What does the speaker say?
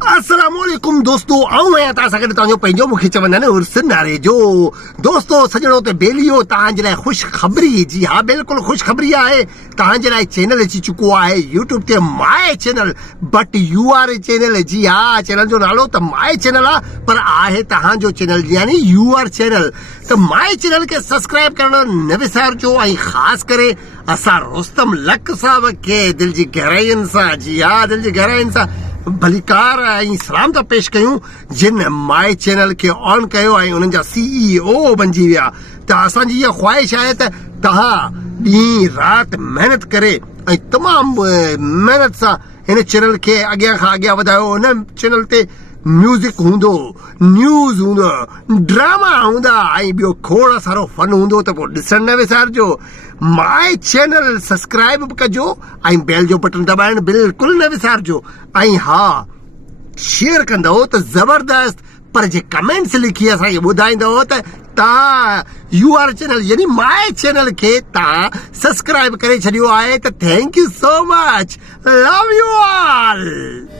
अस्सलामुअलैकुम दोस्तों आऊं आहियां तव्हां सां गॾु तव्हांजो पंहिंजो मूंखे चवंदा आहिनि उर्सन नारे जो दोस्तो सजणो ते बेलियो तव्हांजे लाइ ख़ुशख़बरी जी हा बिल्कुलु ख़ुशख़बरी आहे तव्हांजे लाइ चैनल अची चुको आहे यूट्यूब ते my channel but you are channel जी हा चैनल जो नालो त माय चैनल आहे पर आहे तव्हांजो चैनल यानी यू आर चैनल त माय चैनल खे सब्सक्राइब करण न विसारिजो ऐं ख़ासि करे असां रुस्तम लक साहब खे दिलि जी गहराइयुनि सां जी हा दिलि जी गहराइयुनि सां भलीकार ऐं सलाम था पेश कयूं जिन माय चैनल खे ऑन कयो ऐं उन्हनि जा CEO बणिजी विया त असांजी इहा ख़्वाहिश आहे त तव्हां ॾींहुं राति महिनत करे ऐं तमामु महिनत सां हिन चैनल खे अॻियां खां अॻियां वधायो हिन चैनल ते म्यूज़िक हूंदो न्यूज़ हूंदो ड्रामा हूंदा ऐं ॿियो खोड़ सारो फन हूंदो त पोइ ॾिसण न विसारिजो माय चैनल सब्सक्राइब बि कजो ऐं बेल जो बटन दॿाइण बिल्कुलु न विसारिजो ऐं हा शेयर कंदव त ज़बरदस्त पर जे कमेंट्स लिखी असांखे ॿुधाईंदव त तव्हां यू आर चैनल यानी माय चैनल खे तव्हां सब्सक्राइब करे छॾियो आहे त thank you so much love you all.